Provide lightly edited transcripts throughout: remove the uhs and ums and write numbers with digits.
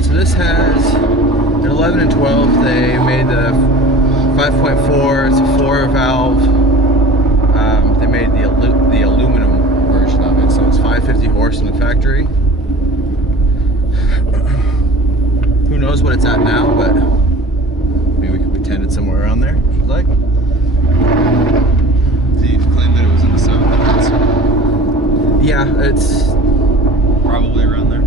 So this has an 11 and 12. They made the 5.4. It's a 4 valve. They made the aluminum version of it, so it's 550 horse in the factory. Who knows what it's at now, but maybe we can pretend it's somewhere around there if you'd like. So you've claimed that it was in the 700s? Yeah, it's probably around there.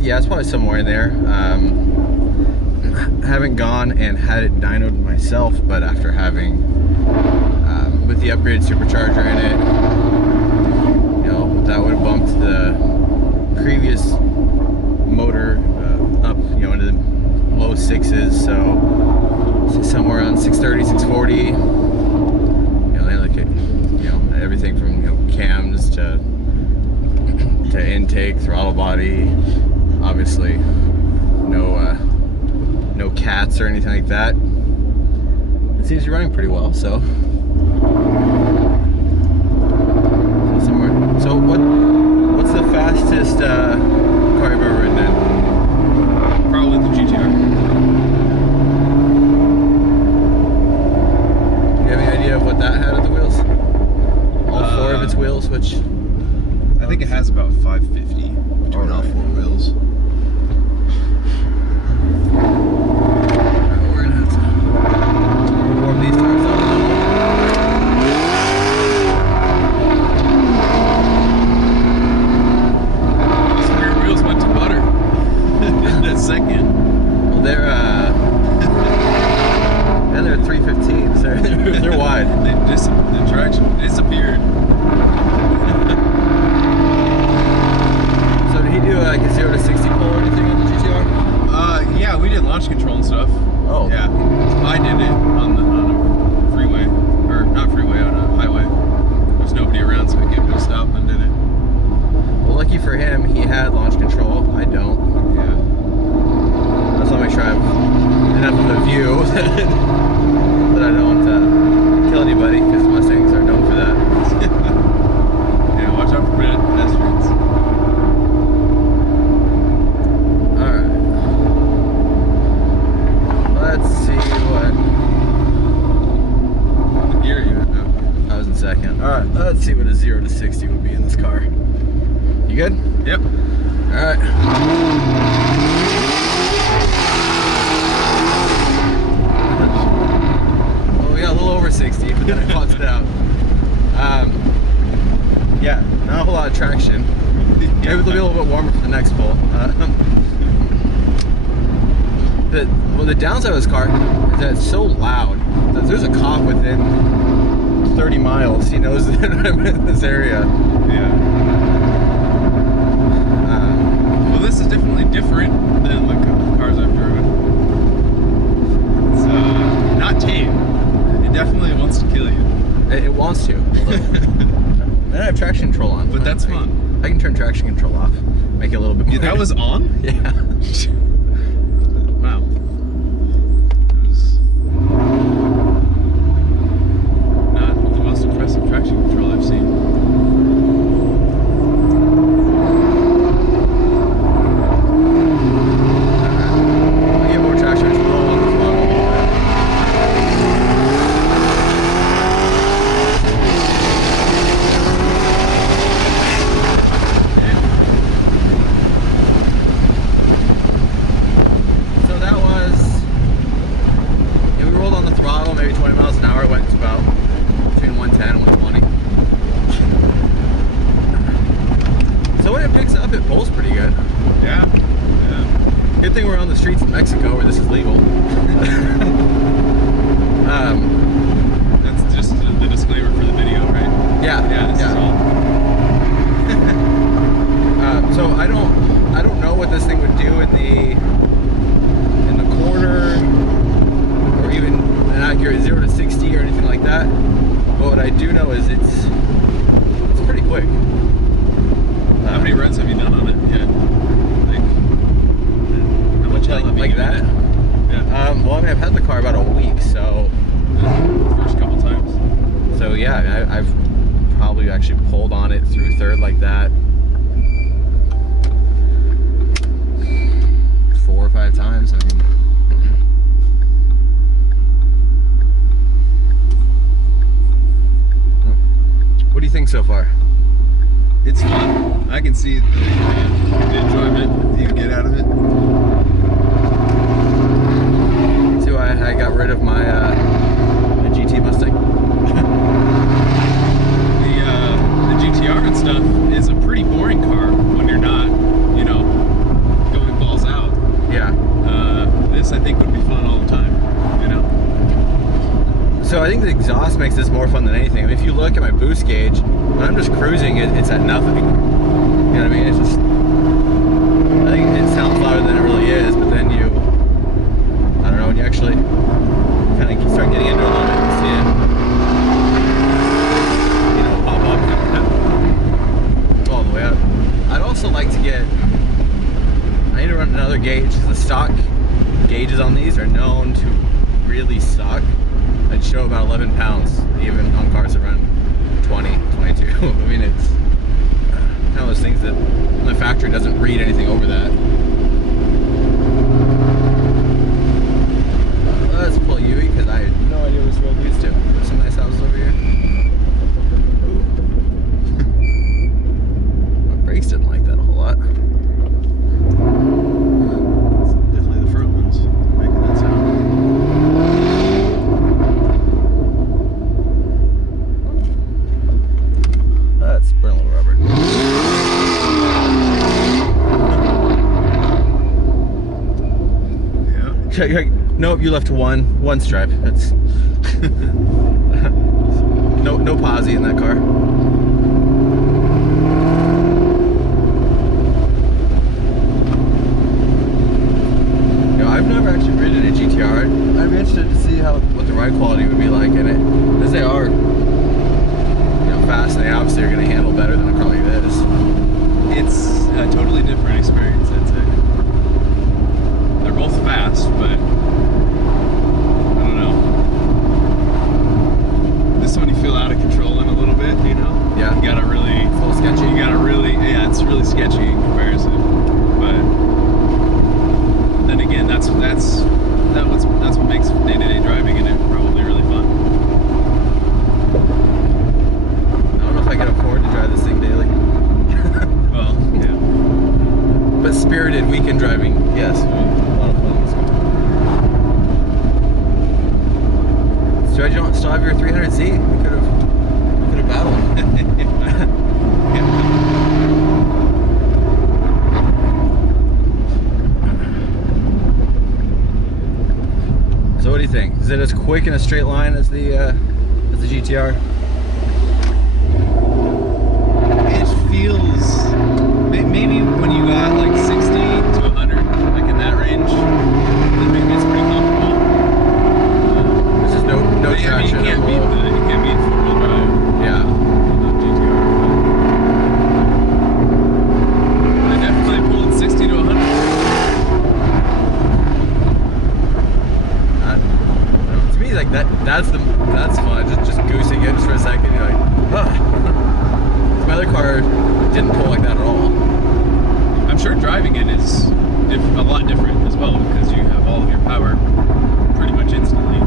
Yeah, it's probably somewhere in there. Haven't gone and had it dynoed myself, but after having with the upgraded supercharger in it, you know, that would have bumped the previous motor up, you know, into the low sixes, so somewhere around 630, 640. You know, they like it, you know, everything from, you know, cams to intake, throttle body. Obviously, no cats or anything like that. It seems to be running pretty well, so. Somewhere. So what's the fastest car you've ever ridden in? Probably the GTR. Do you have any idea of what that had at the wheels? All four of its wheels, which I think it has about 550 between all four wheels. we're gonna have to warm these tires up a little. So your wheels went to butter in a second. Well, they're 315, so they're wide. The traction disappeared. So did he do like a 0 to 60 pull or anything on the GTR? Yeah, we did launch control and stuff. Oh. Yeah, I did it on a freeway, or not freeway, on a highway. There's nobody around, so I gave it a stop and did it. Well, lucky for him, he had launch control. I don't. Yeah. I just want to make sure I have enough of a view that I don't kill anybody, because Mustangs are known for that. Yeah, watch out for pedestrians. Alright. Let's see What gear are you in now? I was in second. Alright, let's see what a 0 to 60 would be in this car. You good? Yep. Alright. Well, we got a little over 60, but then I popped it out. Yeah, not a whole lot of traction. Maybe it'll be a little bit warmer for the next pull. The downside of this car is that it's so loud. There's a cop within 30 miles. He knows that I'm in this area. Yeah. Well, this is definitely different than the cars I've driven. It's not Tame. It definitely wants to kill you. It wants to. And I have traction control on. But that's fun. I can turn traction control off. Make it a little bit more. Yeah, that was on? Yeah. Wow. It was not the most impressive traction control I've seen. I get more traction control on the throttle a little bit. So that was, yeah, we rolled on the throttle maybe 20 miles an hour. It went to about between 110 and 120. So when it picks up, it pulls pretty good. Yeah. Yeah. Good thing we're on the streets in Mexico where this is legal. That's just the disclaimer for the video, right? Yeah, Yeah, this is all. So I don't know what this thing would do in the corner, or even an accurate 0 to 60 or anything like that. But what I do know is it's pretty quick. How many runs have you done on it yet? Like, how much hell have you like given that? it? Yeah. Well, I mean, I've had the car about a week, so The first couple times. so yeah, I've probably actually pulled on it through third like that. think so far? It's fun. I can see the enjoyment you get out of it. See why I got rid of my GT Mustang? The GTR and stuff is a pretty boring car when you're not, you know, going balls out. Yeah. This I think would be fun all the time, you know? So I think the exhaust makes this more fun than anything. I mean, if you look at my boost gauge, when I'm just cruising, it's at nothing. You know what I mean? It's just, I think it sounds louder than it really is, but then you, I don't know, when you actually kind of start getting into it a little bit, you see it, you know, pop up all the way up. I'd also like to get, I need to run another gauge. The stock gauges on these are known to really suck. I'd show about 11 pounds, even on cars that run 20, 22. I mean, it's kind of those things that the factory doesn't read anything over that. Let's pull Yui, because I have no idea what this road leads to. There's some nice houses over here. My brakes didn't like that a whole lot. Definitely the front ones making that sound. That's burnt little rubber. Yeah. Nope, you left one stripe. That's no posi in that car. You know, I've never actually ridden a GTR. I'd be interested to see what the ride quality would be like in it, because they are, you know, fast, and they obviously are going to handle better than a car like this. It's a totally different experience, I'd say. They're both fast, but I don't know. This one you feel out of control in a little bit, you know? Yeah. You gotta really... It's a little sketchy. You gotta really... Yeah, it's really sketchy in comparison. But then again, that's what makes day-to-day driving in it probably really fun. I don't know if I can afford to drive this thing daily. Well, yeah. But spirited weekend driving, yes. A lot of fun. So you don't still have your 300Z? We could have battled. So what do you think? Is it as quick in a straight line as the GTR? It feels... Maybe when you got like 60 to 100, like in that range, then maybe it's pretty comfortable. There's just no traction. You can't beat four-wheel drive. Yeah. On the GTR. I definitely pulled 60 to 100. To me, like that's fun. Just goosing it just for a second. You're like, huh. My other car didn't pull like that at all. I'm sure driving it is a lot different as well, because you have all of your power pretty much instantly.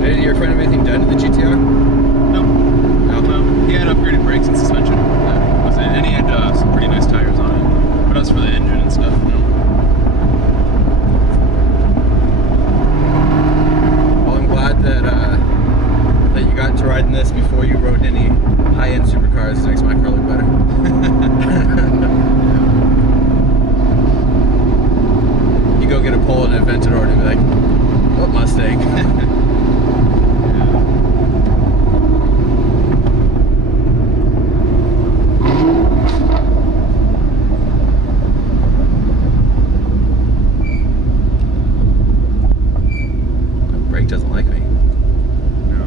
Did your friend have anything done to the GTR? No. He had upgraded brakes and suspension. And he had some pretty nice tires on it. But as for the engine and stuff, no. Well, I'm glad that you got to ride in this before you rode any high-end supercars. It makes my car look better. You go get a pole in an Aventador and be like, what Mustang? Brake doesn't like me. No.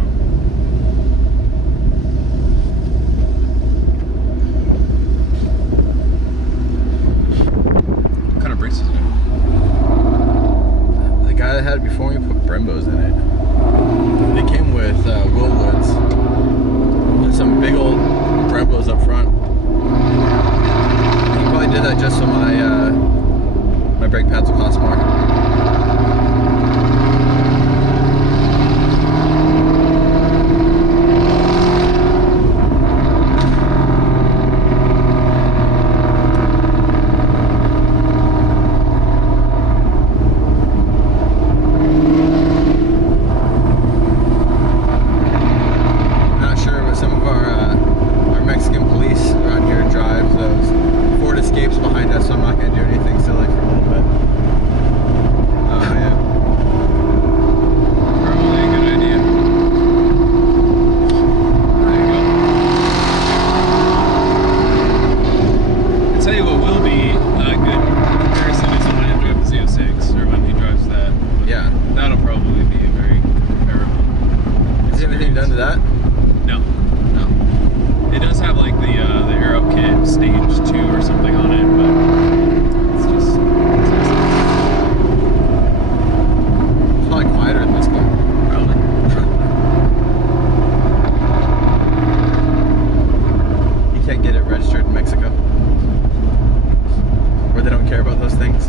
What kind of brakes is it? The guy that had it before me put Brembos in it. They came with Willwoods. With some big old Brembos up front. He probably did that just so my brake pads will cost more. care about those things.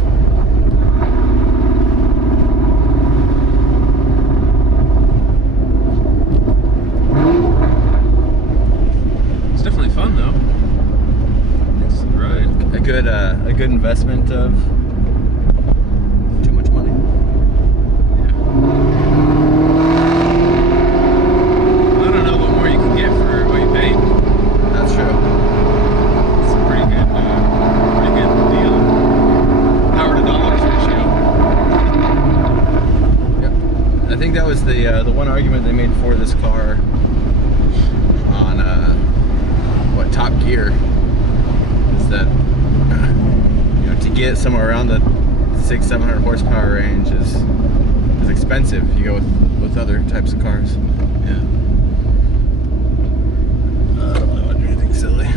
It's definitely fun though. It's right. A good investment of too much money. I don't know what more you can get for what you paid. That's true. It's a pretty good deal. Power to dollars ratio. Yep. I think that was the one argument they made for this car on Top Gear, is that to get somewhere around the 600-700 horsepower range is expensive. You go with other types of cars. Yeah. I don't really want to do anything silly.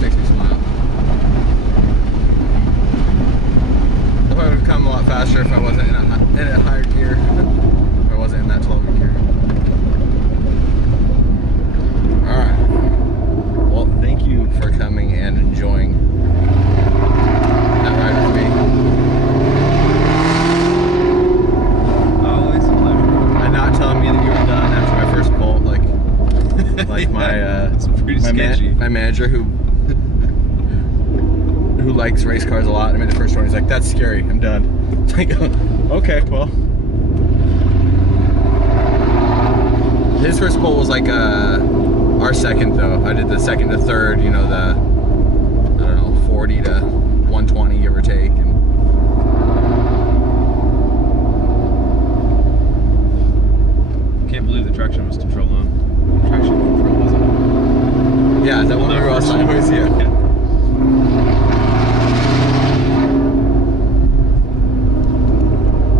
Makes me smile. I would have come a lot faster if I wasn't in a higher gear. If I wasn't in that 12 gear. Alright. Well, thank you for coming and enjoying that ride with me. Always a pleasure. And not telling me that you were done after my first pull, like it's pretty sketchy. My manager who likes race cars a lot. I mean, the first one, he's like, "That's scary. I'm done." It's like, okay, well. His first pull was like our second though. I did the second to third. The I don't know, 40 to 120, give or take, and can't believe the traction was control on. Traction control wasn't on. yeah, that one we were all sideways. Yeah.